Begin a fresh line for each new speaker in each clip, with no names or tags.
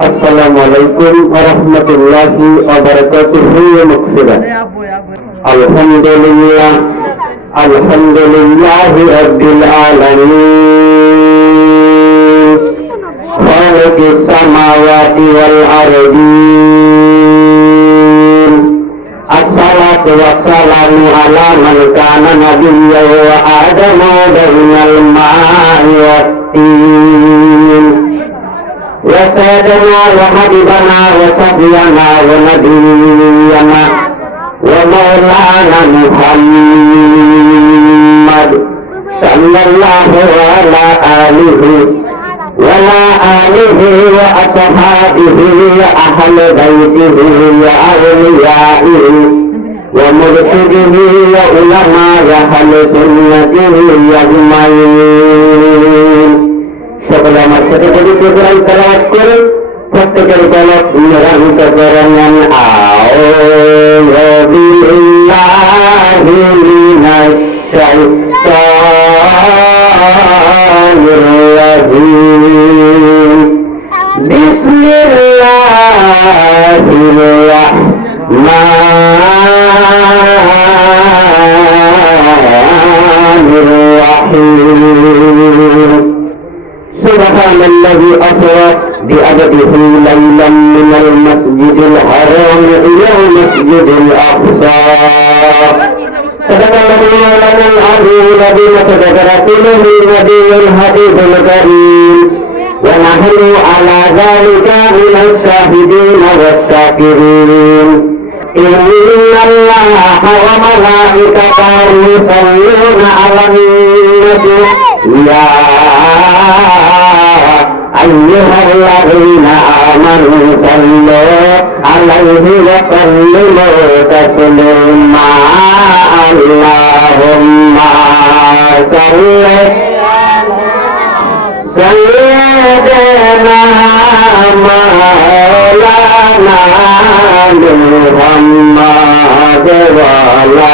السلام عليكم ورحمة الله وبركاته ومغفرة الحمد لله الحمد لله رب العالمين خالق السماوات والأرضين الصلاة والسلام على من كان نبيا وآدم بين الماء والطين وسيدنا وحبيبنا وصفينا ونبينا ومولانا محمد صلى الله على آله وعلى آله وأصحابه وأهل بيته وأوليائه ومرشده وعلماء أهل سنته أجمعين সকলে আমার সাথে যদি কোরআন তেলাওয়াত করে প্রত্যেকের গলত নিরামিত করেন আউযু বিল্লাহি মিনাশ الذي أسرى بعبده ليلا من المسجد الحرام إلى المسجد الأقصى. صدق الله مولانا العظيم الذي صدق رسوله النبي الحبيب الكريم. ونحن على ذلك من الشاهدين والشاكرين. إن الله وملائكته يصلون على النبي. يا أيها الذين آمنوا صلوا عليه وسلموا تسليما اللهم صل سيدنا مولانا محمد وعلى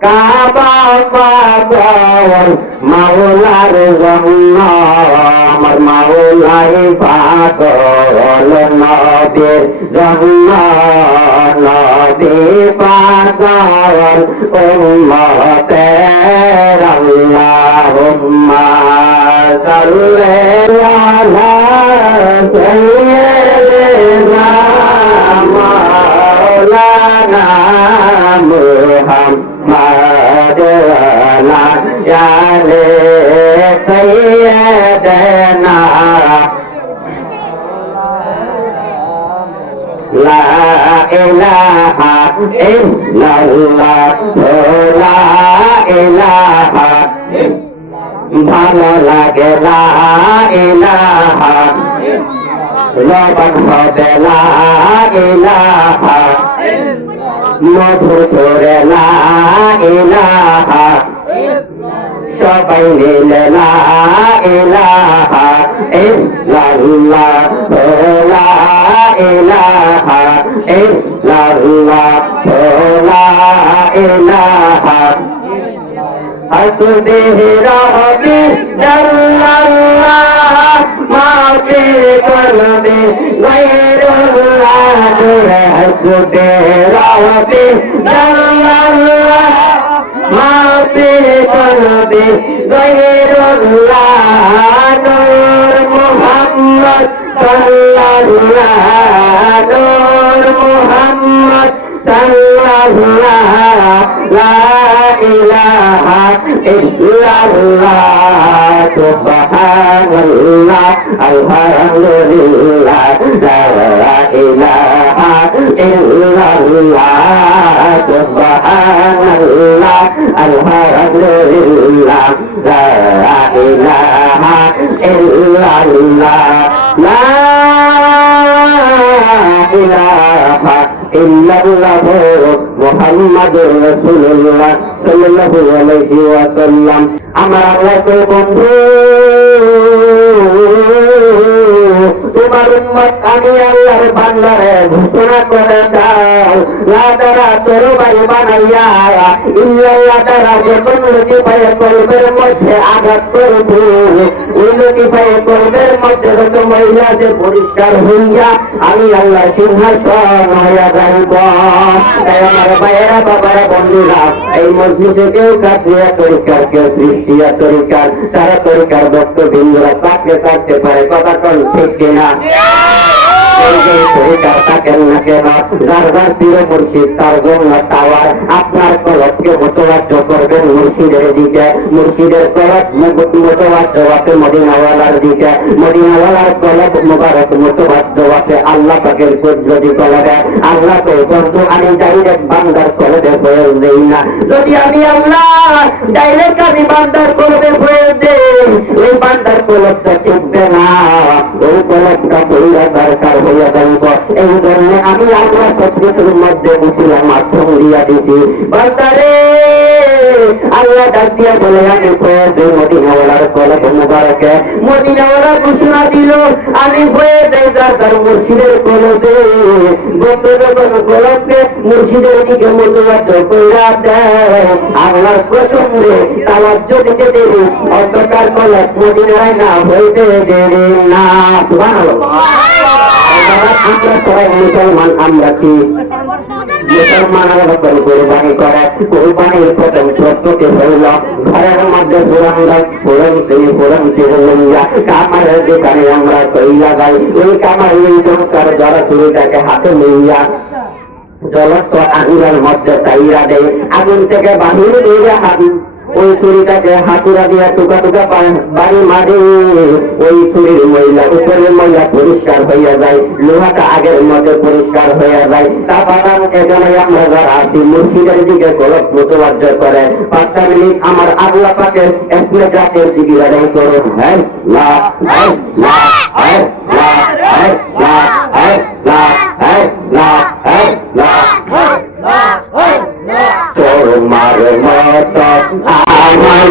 কাবা পাগল মাওলার জন্য আমার মাওলাই পাগল নবীর জন্য, নবী পাগল উম্মতের আল্লাহুম্মা সাল্লি আলা সাইয়্যিদিনা মাওলানা মুহাম্মদ ওয়ালা আলি সাইয়্যিদিনা লা ইলাহা ইল্লাল্লাহ লা ইলাহা ভালো লাগে লা ইলাহা। মধু সুরে লা ইলাহা। সবাই মিলে লা ইলাহা ইল্লাল্লাহ লা ইলাহা ইল্লাল্লাহ লা ইলাহা হাসবে রবে জাল্লাল্লাহ মাফে কলবে গায়রুল্লাহ জোরে হাসবে রবে জাল্লাল্লাহ মাফে কলবে গায়রুল্লাহ নূর মুহাম্মদ সাল্লাল্লাহ, নূর Muhammad সাল্লাল্লাহ illallah subhanallah alhamdulillah la ilaha illallah subhanallah alhamdulillah la ilaha illallah la ilaha illallah মোহাম্মদুর রাসূলুল্লাহ সাল্লাল্লাহু আলাইহি ওয়াসাল্লাম। আমার আল্লাহ তো বন্ধু, তোমার উম্মত আমি আল্লাহর বান্দারে ঘোষণা করে দাও লা তারা তোর বাড়ি বানাইয়া ইল্লাল্লাহ তারা করবের মধ্যে আঘাত করবে। করবের মধ্যে যত মহিলা যে পরিষ্কার হইয়া, আমি আল্লাহ সিংহাসন হইয়া যাইব। আমার ভাইয়েরা, বাবারা বন্ধুরা, এই মসজিদে কেউ কাটিয়া তরিকার কেউ দৃষ্টিয়া তরিকার তারা তরিকার ভক্ত বিন্দুরা থাকতে পারে, কথা ঠিক কিনা? আপনার কলককে মতবাদ্য করবেন মুর্শিদের দিকে মুর্শিদের মতবাদ্য আছে আল্লাহ তো বন্ধু আমি ডাইরেক্ট বান্দার কলকে প্রয়োগ না যদি আমি আল্লাহ ডাইরেক্ট আমি বান্দার কলকে প্রয়োগ দেই ওই বান্দার কলকটা টিকবে না ওই বইয়া দরকার হইয়া যাইব। এই জন্য আমি আল্লাহ সব কিছুর মধ্যে বুঝিলাম মাধ্যম দিয়া দিছি। বান্দারে, আল্লাহ ডাক দিয়া বলে আমি ফয়েজ মদিনাওয়ালার তার মুর্শিদের কলকে গত যখন কলককে মুর্শিদের দিকে মতবাদ্য কইরা দেয় আল্লাহর কসম রে তাওয়াজ্জু দিতে দেরি অন্ধকার কলক মদিনায় না হইতে দেরি না সুবহানাল্লাহ আমরা সবাই মুসলমান, আমরা কি? আমরা কইলা যাই ওই কামার এই সংস্কার যারা চুরিটাকে হাতে লইয়া জলস্ত আগুনের মধ্যে চাইরা দেয়। আগুন থেকে বাহির দিয়ে হাত ওই ছুরিটাকে হাতুরা দিয়ে টুকা টুকা বাড়ি মারে। ওই ছুরির ময়লা, উপরের ময়লা পরিষ্কার হইয়া যায়। লোহাটা আগের মধ্যে পরিষ্কার হইয়া যায়। তারপর এখানে আমরা যারা আছি মুর্শিদের দিকে গলত মতবাদ্য করে। পাঁচটা মিনিট আমার আল্লাহ পাকে একলে জাতের দিকে আদায় করো হ্যাঁ না হ্যাঁ না হ্যাঁ না হ্যাঁ না হ্যাঁ না হ্যাঁ না হ্যাঁ না তোমার মত আমার মত আমার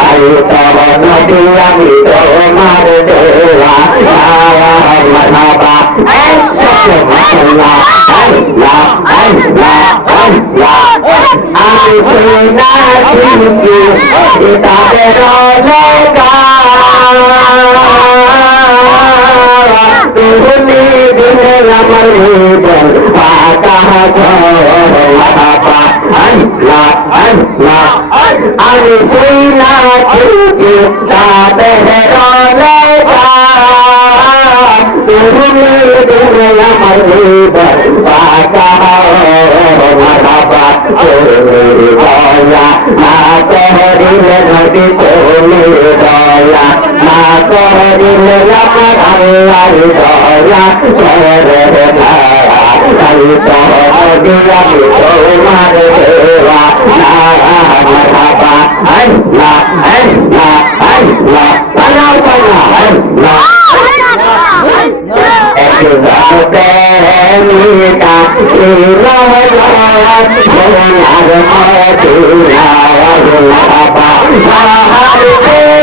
আমি তব নদী আমি তোমার দেওয়া মানবা আমি সোনা কিন্তু কিতাবের তুমি দিলে আমার হৃদয় পাকা আমি সোনা কিন্তু কিতাবের তুমি দিলে আমার হৃদয় পাকা দয়া না করিলে নদী তুমি দয়া না করিলে আল্লাহর দয়া। করে তোমার দেওয়া। আল্লাহ আল্লাহ আল্লাহ পানাও পানা আল্লাহ।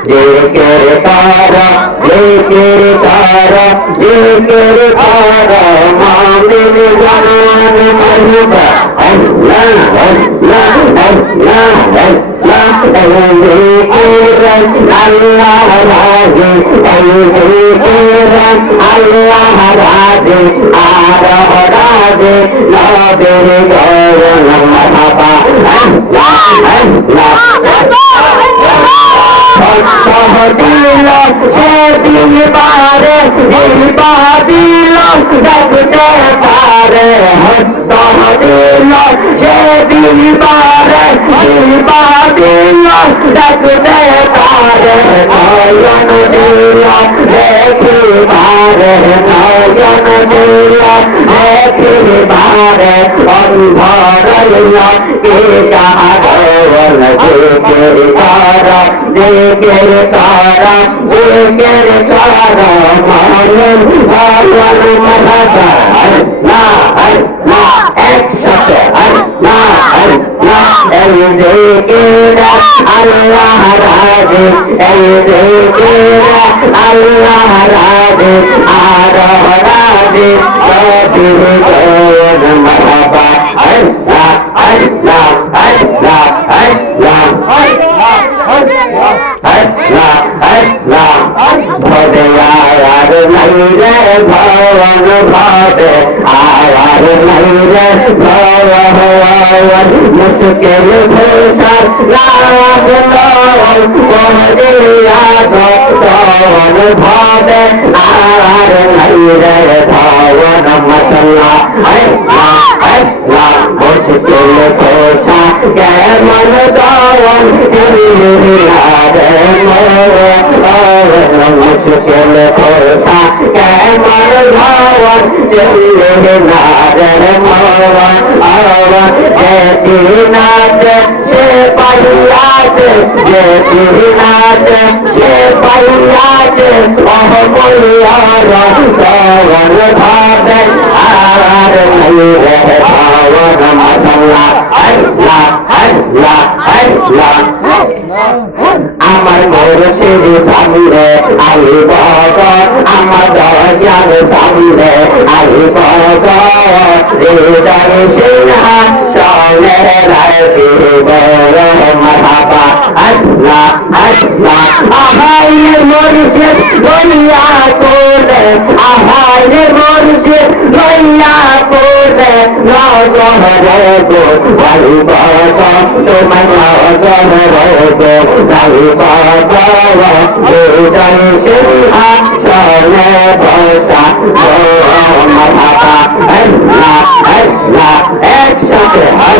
জিকির কর জিকির কর জিকির কর মামিন জান মরুবা আল্লাহ আল্লাহ আল্লাহ আল্লাহ জিকির আল্লাহ রাজি জিকির আল্লাহ রাজি আর রাজি নবীর গৌরব সেদিন পারে ডাকতে পারে দিল সেদিন পারে দিলবা দিল ডাকতে পারে নয়ন দিল দেখি পারে নয়ন দিল দেখি পারে অন্ধরইল কে কাহার জিকির কর জিকির কর জিকির কর মরণ ভগবান মহাবা আল্লাহ আল্লাহ একসাথে আল্লাহ আল্লাহ এই জিকির আল্লাহ রাজে এই জিকির আল্লাহ রাজে আর রাজে কবির গৌর মহাবা আল্লাহ আল্লাহ আল্লাহ আল্লাহ আল্লাহ আল্লাহ ভবে আর নাই রে ভগবান ভাবে আর নাই রে ভগবান মুশকিল ভূষণ লাভ বহদিয়া ভগবান ভাবে আর নাই রে আল্লাহ আল্লাহ মুশকিল ভূষণ কেমন গাওন মুশকিল খোসা কেমন ভাবন চলে নারের মরণ নাচ সে পাইয়াছ যেতি নাচ সে পাইয়াছ অহমুল্লার কবর ভাবে, আর নাই রে ভাবন মশলা আল্লাহ আল্লাহ আল্লাহ আমার মুর্শিদ সামনে আই বগ আমার দরজার সামনে আই বগ হৃদয় সনে রাখি বড় মাহাবা আল্লাহ আল্লাহ আহাই মুর্শিদ লইয়া কোলে আহাই মুর্শিদ লইয়া কোলে নজরে গো আই বগ তোমার নজরে গো আই বগ হৃদয় সিংহা সনে বসা গো মাহাবা আল্লাহ আল্লাহ একসাথে আল্লাহ আল্লাহ মুর্শিদ রেহা রাই সদগন্তার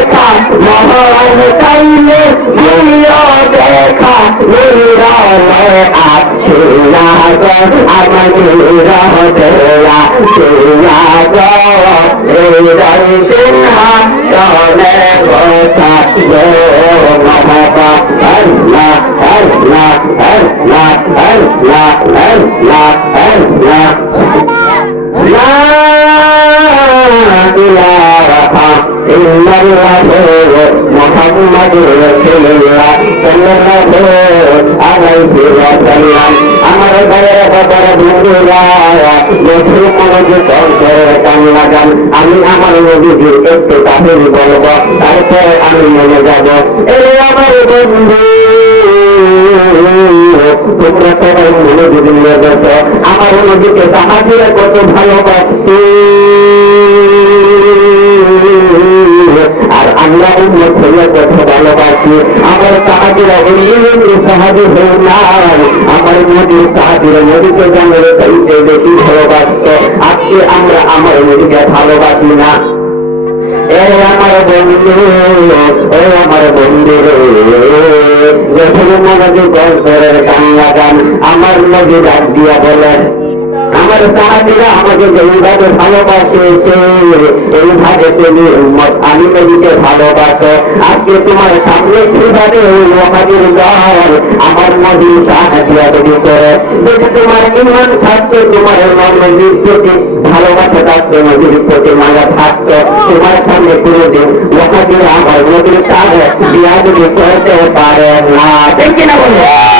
দেখা মহান চাইলে ভুলিও দেখা নিরলয় আছে নাগর আমাদের রহদেরা সুয়াগর হৃদয় সিংহা চলে কথা মহাবা হল্লা হল্লা হল্লা হল্লা হল্লা হল্লা La আমার ঘরের বাবার বন্ধুরা নতুন মনোযোগ অন্তরের কান লাগান আমি আমার নদীজির একটু কাহিনী বলব তারপরে আমি মনে যাব এই আমার বন্ধু তোমরা সবাই মনোযোগ নিয়ে গেছো আমার নদীকে সাহায্য কত ভালোবাসি। অন্য ছেলে কত ভালোবাসি। আমার সাহায্যের অনেক সাহায্য হয়ে নাই। আমার নদীর সাহায্যের নদীকে জানলে চাইতে বেশি ভালোবাসত। আজকে আমরা আমার নদীকে ভালোবাসি না। আমার বন্ধু ও আমার বন্ধু। যখন মনোযোগ অন্তরের গান লাগান আমার নদী ডাক দিয়া বলেন আমার সাহাবিরা আমাকে যেইভাবে ভালোবাসেছে এইভাবে তুমি উম্মত আমি নদীকে ভালোবাসো। আজকে তোমার সামনে কীভাবে ওই মহাবীর দল আমার নদী সাহাবিয়া তৈরি করে? যদি তোমার ইমান থাকতো, তোমার নদীর প্রতি ভালোবাসা থাকতো নদীর প্রতি মায়া থাকতো, তোমার সামনে পুরো দিন মহাবীর আমার নদীর করতে পারে না। ঠিক কিনা বলো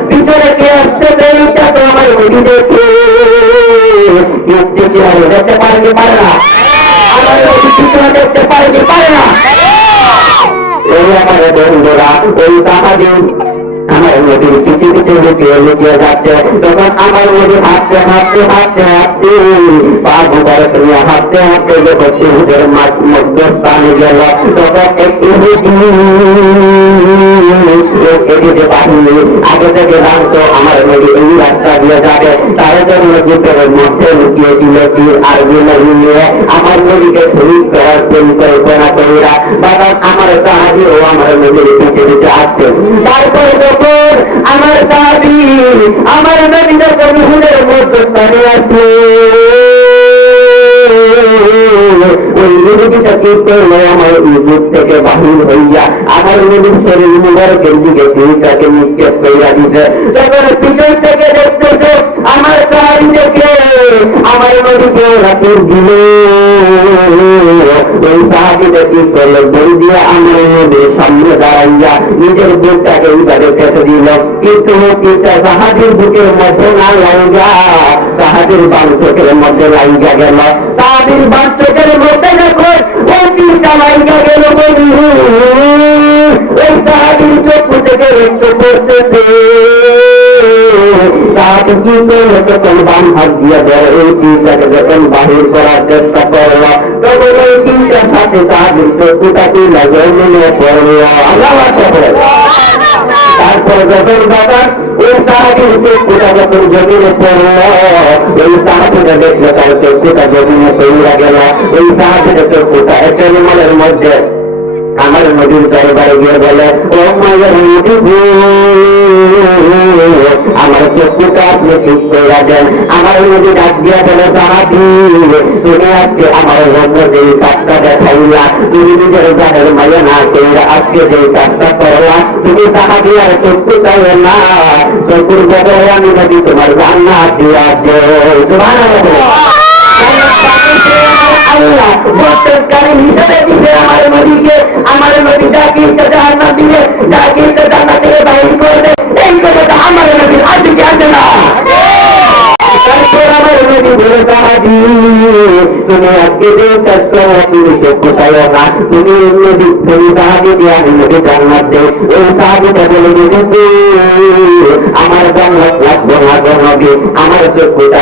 ভিতরে কে আসতেছে এইটা তো আমার দেখে দেখতে পারে দেখতে পারে কি পারে না? দেখতে পারে কি পারে না? এই আমার বন্ধুরা ওই সাহায্য আমার লুকিয়ে লুকিয়ে নদী হাঁটতে হাঁটতে হাঁটতে হাঁটতে পা ঘুরে হাঁটতে হাঁটতে যখন ত্রিভুজের মধ্যস্থানে গেল তখন একটু এদিকে বাহিনী আগে থেকে জানতো আমার নদী এই রাস্তা দিয়ে যাবে তার জন্য জুটের মধ্যে লুকিয়েছিল কি নদী নিয়ে আমার নদীকে শরীর করার পরিকল্পনা করিরা বাদাম আমার সাহায্য ও আমার নদীর পিছিয়ে আসছে তারপরে আমার সাহাবি, আমার নবী যখন হুদের মধ্যস্থানে আসবে, ওই নদীটা কি করল? আমার ইজুত থেকে বাহির হইয়া আমার নদীর শরীর মুবারকের দিকে তিনটাকে নিক্ষেপ করিয়া দিছে। তখন পিছন থেকে দেখতেছে, আমার সাহাবি দেখে, আমার নদীকে রাতের দিল ওই সাহাবিটা কি করল বই দিয়ে আমার নদীর সামনে দাঁড়াইয়া নিজের বুকটাকে এইভাবে কেটে দিল কিন্তু কিন্তু সাহাবির বুকের মধ্যে না লাইগা সাহাবির বাম চোখের মধ্যে লাইগা গেল সাহাবির বাম চোখের মধ্যে যখন ওই তিনটা লাইগা গেল বন্ধু ওই সাহাবির চোখ থেকে রক্ত পড়তেছে সাহাবি কি করল তখন বাম হাত দিয়ে দেয় এই তিনটাকে যখন বাহির করার চেষ্টা করল তখন ওই তিনটার সাথে সাহাবির চোখটাকে লাগে মনে পড়ল আল্লাহ তারপর যখন বাবা ওই সাহাবির চোখটা যখন জমিনে পড়ল ওই সাহাবিটা দেখল তার চোখটা জমিনে পড়িয়া গেল ওই সাহাবিটা চোখটা একটা রুমালের মধ্যে আমার নদীর দরবারে গিয়ে বলে, ও মায়ের নদী আমার চক্ষুটা আপনি ঠিক করে দেন। আমার নদী ডাক দিয়ে বলে সাহাবি তুমি আজকে আমার জন্য যে কাজটা দেখাইলা, তুমি নিজের জানের মায়ে না করে আজকে যে কাজটা করলা, তুমি সাহাবি আর চক্ষু চাইবে না। চক্ষুর বদলে আমি নদী তোমার জান্নাত দিয়া দেয় সুবহানাল্লাহ। আল্লাহ বর্তমানে হিসেবে দিছে আমার নদীকে আমার নদী ডাকিতে জাহান্ন দিবে ডাকি জান্নাত থেকে বাহির করবে। এই কথাটা আমার নদীর আজকে আছে নদী বলে সাহাবি তুমি আজকে যে করো তুমি চোখ কোথায় না তুমি নদী তুমি সাহাবি দিয়ে আমি নদী জান্নাত বলে দিতে আমার নবী চোখটা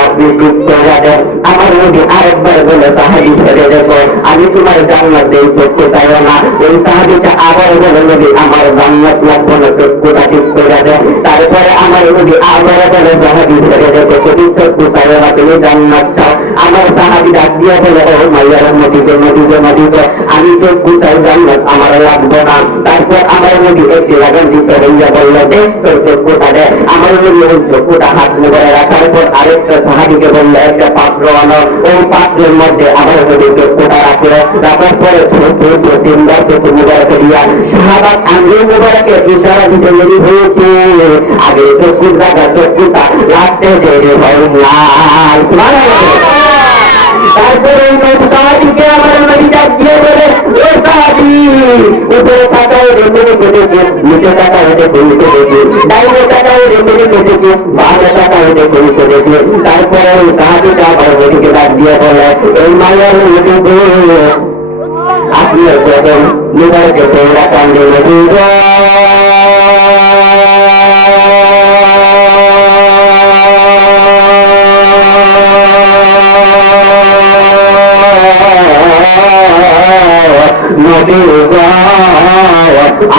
আরেকবার বলে সাহাবি ছেড়ে দেখো আমি তোমার জান্নাত দেই চক্ষু চাইও না ওই সাহাবিটা আবার বলে নদী আমার জান্নাত লাগবে না। চক্ষুটা ঠিক করে দেন তারপরে আমার নদী আবার বলে সাহাবি ছেড়ে দেখো তুমি চক্ষু চাইও না তুমি জান্নাত আমার সাহাবি ডাক দিয়ে বলে, ও মাইয়ার নদীকে নদীকে নদীকে আমি চক্ষু চাই জান্নাত, আমার লাগবে না। তারপর আমার নদী একটি লাগান হইয়া বলল, দেখ তোর চক্ষুটা দে আমার নদী ওই চক্ষুটা হাত মুখে রাখার পর আরেকটা সাহাবিকে বলল, একটা পাত্র আনো। ওই পাত্রের মধ্যে আমার নদী চক্ষুটা রাখল। রাখার পরে তিনবার চক্ষু মুবারকে দিয়া সাহাবাত আঙ্গুল মুবারকে ইশারা দিতে রেডি হয়েছে। আগে চক্ষু রাখা চক্ষুটা রাখতে হয় না তারপরে সাহাবিকে আমার নদী ডাক দিয়ে বলে ও সাহাবি উপরে থাকা রেখে রেখে দেখে নিচে থাকা রেখে রেখে দেখে ডাইনে থাকা রেখে রেখে দেখে বামে থাকা রেখে রেখে দেখে তারপরে ওই সাহাবিটা আমার নদীকে ডাক দিয়ে বলে এই মায়ের নদী আপনি যখন নদী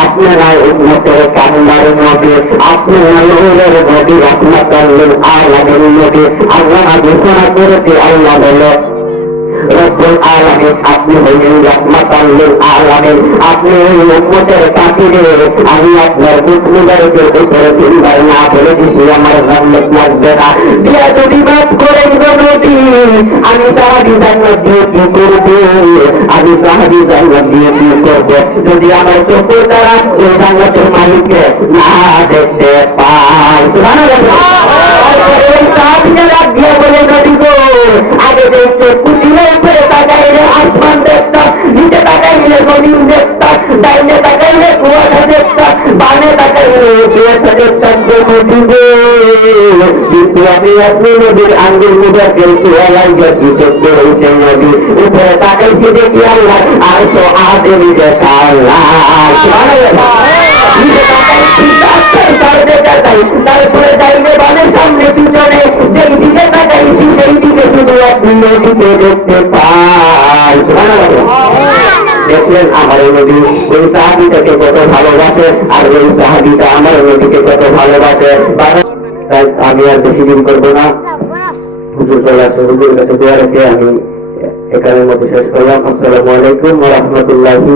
আপনারা উন্নতের কান্নার নদী আপনারা লোহের নদী আপনার আল্লাহের নদী আল্লাহ ঘোষণা করেছে আল্লাহ বলে রব্বুল আলামিন, আপনি হইলেন রহমাতাল লিল আলামিন। আপনি উম্মতের কাফিরে। আমি আপনার মুসলিমদের উপরে তিনবার না বলে দিছি, আমার রহমত লাগবে না। দিয়া যদি মাফ করেন গো আমি সাহাবি জান্নাত দিয়ে কি করব? আমি সাহাবি জান্নাত দিয়ে কি করব? যদি আমার চোখ দ্বারা এই জান্নাতের মালিককে না দেখতে পাই সুবহানাল্লাহ। এই সাহাবিকে রাখ দিয়ে বলে, নবী গো, আগে দেখতে কুচিলে উপরে তাকাইলে আসমান দেখতাম নিচে তাকাইলে জমিন দেখতাম ডাইনে তাকাইলে কুয়াশা দেখতাম বামে তাকাইলে কুয়াশা দেখতাম নবী গো কিন্তু আমি আপনি নদীর আঙ্গুল দেখা আল্লাহ তারপরে ডাইনে বামে সামনে পিছনে যেই দিকে তাকাইছি সেই দিকে শুধু আপনি নদীকে দেখতে পাই দেখলেন আমার নদী ওই সাহাবিটাকে কত ভালোবাসে আর ওই সাহাবিটা আমার নদীকে কত ভালোবাসে তাই আমি আর বেশি দিন করব না হুজুর চলে হুজুর কাছে দোয়া রেখে আমি এখানের মধ্যে শেষ করলাম আসসালামু আলাইকুম রাহমাতুল্লাহি